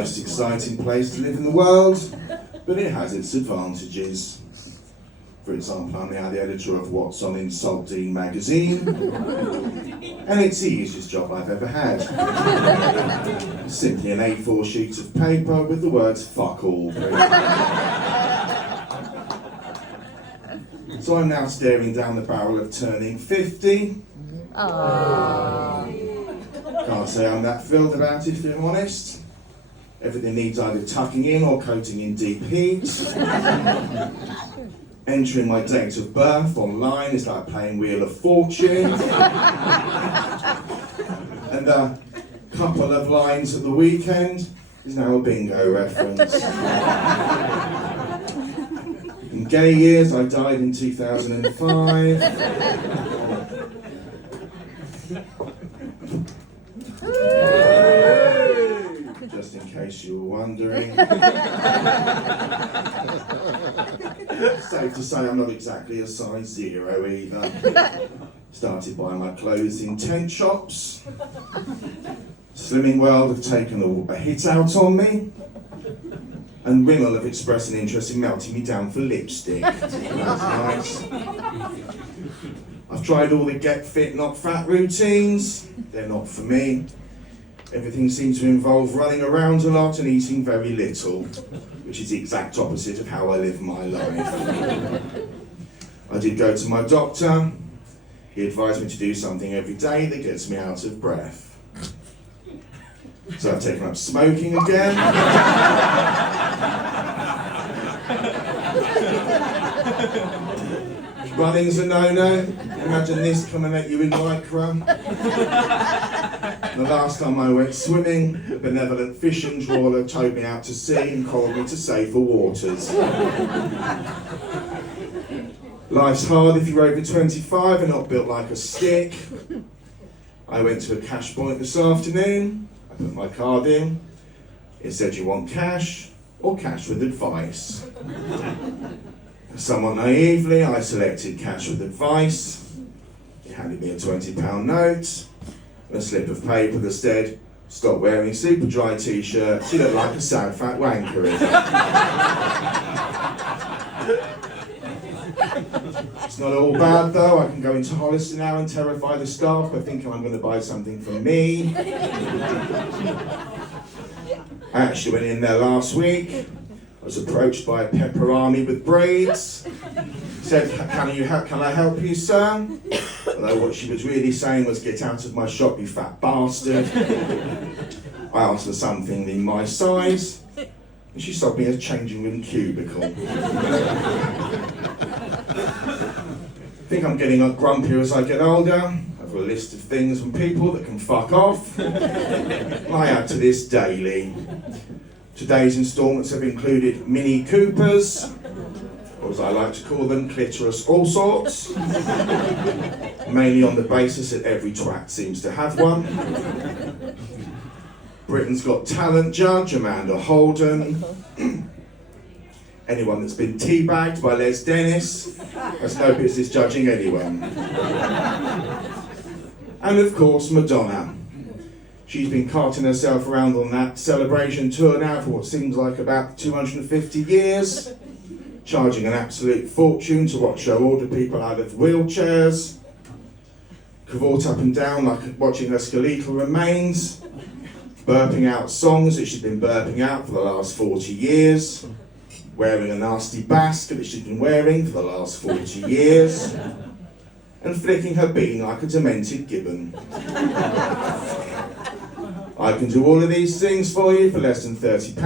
most exciting place to live in the world, but it has its advantages. For example, I'm now the editor of What's On in Saltine magazine, and it's the easiest job I've ever had. Simply an A4 sheet of paper with the words fuck all. So I'm now staring down the barrel of turning 50. Can't say I'm that thrilled about it, if I'm honest. Everything needs either tucking in or coating in deep heat. Entering my date of birth online is like playing Wheel of Fortune. And a couple of lines at the weekend is now a bingo reference. In gay years, I died in 2005. Just in case you were wondering. Safe to say I'm not exactly a size 0 either. Started buying my clothes in tent shops. Slimming World have taken a hit out on me. And Rimmel have expressed an interest in melting me down for lipstick. That's nice. I've tried all the get fit, not fat routines. They're not for me. Everything seems to involve running around a lot and eating very little, which is the exact opposite of how I live my life. I did go to my doctor. He advised me to do something every day that gets me out of breath. So I've taken up smoking again. Running's a no-no. Imagine this coming at you in lycra. The last time I went swimming, the benevolent fishing trawler towed me out to sea and called me to safer waters. Life's hard if you're over 25 and not built like a stick. I went to a cash point this afternoon. I put my card in. It said, you want cash or cash with advice? Somewhat naively, I selected cash with advice. He handed me a £20 note and a slip of paper that said, stop wearing super dry t-shirts, you look like a sad fat wanker. It's not all bad though. I can go into Hollister now and terrify the staff by thinking I'm going to buy something for me. I actually went in there last week. I was approached by a pepper army with braids. Said, can I help you, sir? Although what she was really saying was, get out of my shop, you fat bastard. I asked for something in my size, and she sold me a changing room cubicle. I think I'm getting grumpier as I get older. I've got a list of things and people that can fuck off. I add to this daily. Today's instalments have included Mini Coopers, or as I like to call them, clitoris all sorts. Mainly on the basis that every twat seems to have one. Britain's Got Talent judge, Amanda Holden. Anyone that's been teabagged by Les Dennis has no business judging anyone. And of course, Madonna. She's been carting herself around on that celebration tour now for what seems like about 250 years, charging an absolute fortune to watch her order people out of wheelchairs, cavort up and down like watching her skeletal remains, burping out songs that she's been burping out for the last 40 years, wearing a nasty basket that she's been wearing for the last 40 years, and flicking her bean like a demented gibbon. I can do all of these things for you for less than £30,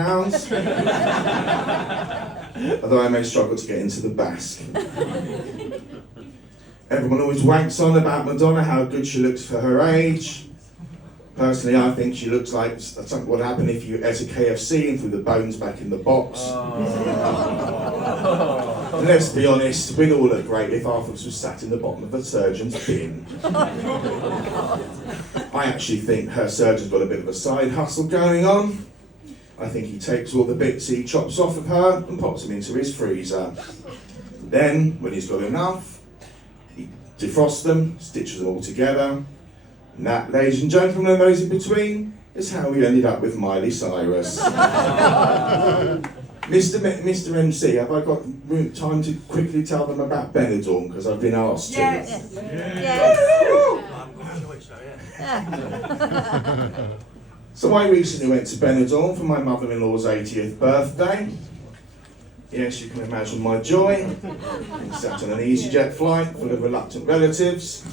although I may struggle to get into the Basque. Everyone always wanks on about Madonna, how good she looks for her age. Personally, I think she looks like something would happen if you ate a KFC and threw the bones back in the box. And let's be honest, we'd all look great if half of us was sat in the bottom of a surgeon's bin. I actually think her surgeon's got a bit of a side hustle going on. I think he takes all the bits he chops off of her and pops them into his freezer. Then, when he's got enough, he defrosts them, stitches them all together, and that, ladies and gentlemen, and those in between, is how we ended up with Miley Cyrus. Mr. MC, have I got time to quickly tell them about Benidorm, because I've been asked to? Yes. So I recently went to Benidorm for my mother-in-law's 80th birthday. Yes, you can imagine my joy. I sat on an EasyJet flight full of reluctant relatives,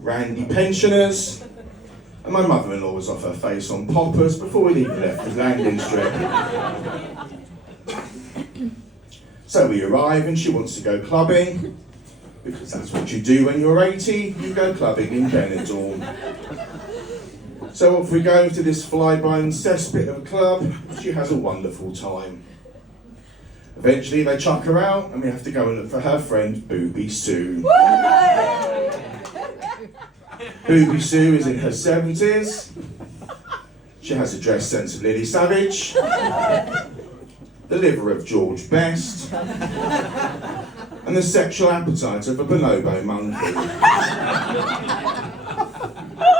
randy pensioners, and my mother-in-law was off her face on poppers before we'd even left the landing strip. So we arrive and she wants to go clubbing, because that's what you do when you're 80, you go clubbing in Benidorm. So off we go to this fly-by cesspit of a club. She has a wonderful time. Eventually they chuck her out and we have to go and look for her friend Booby Sue. Booby Sue is in her 70s. She has a dress sense of Lily Savage, the liver of George Best, and the sexual appetite of a bonobo monkey.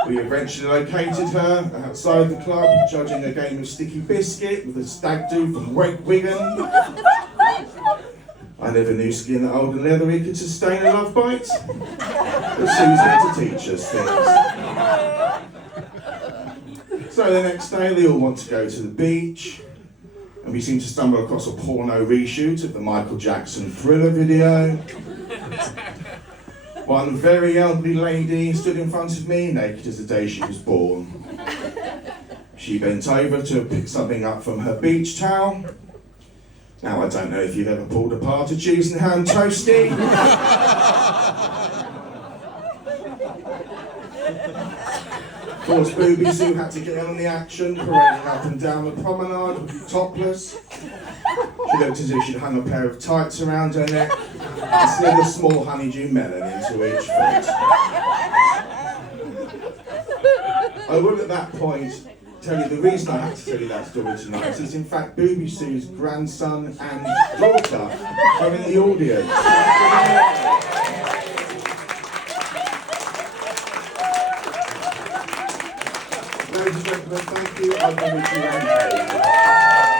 We eventually located her outside the club, judging a game of sticky biscuit with a stag do from Wigan. I never knew skin that old and leathery could sustain a love bite, but Sue's here to teach us things. So the next day they all want to go to the beach, and we seem to stumble across a porno reshoot of the Michael Jackson Thriller video. One very elderly lady stood in front of me, naked as the day she was born. She bent over to pick something up from her beach towel. Now, I don't know if you've ever pulled apart a cheese and ham toastie. Of course, Booby Sue had to get on the action, parading up and down the promenade, topless. She looked as if she'd hung a pair of tights around her neck and slid a small honeydew melon into each foot. I would at that point tell you the reason I had to tell you that story tonight is in fact Booby Sue's grandson and daughter are in the audience. Ladies and gentlemen, thank you. I've been Richie.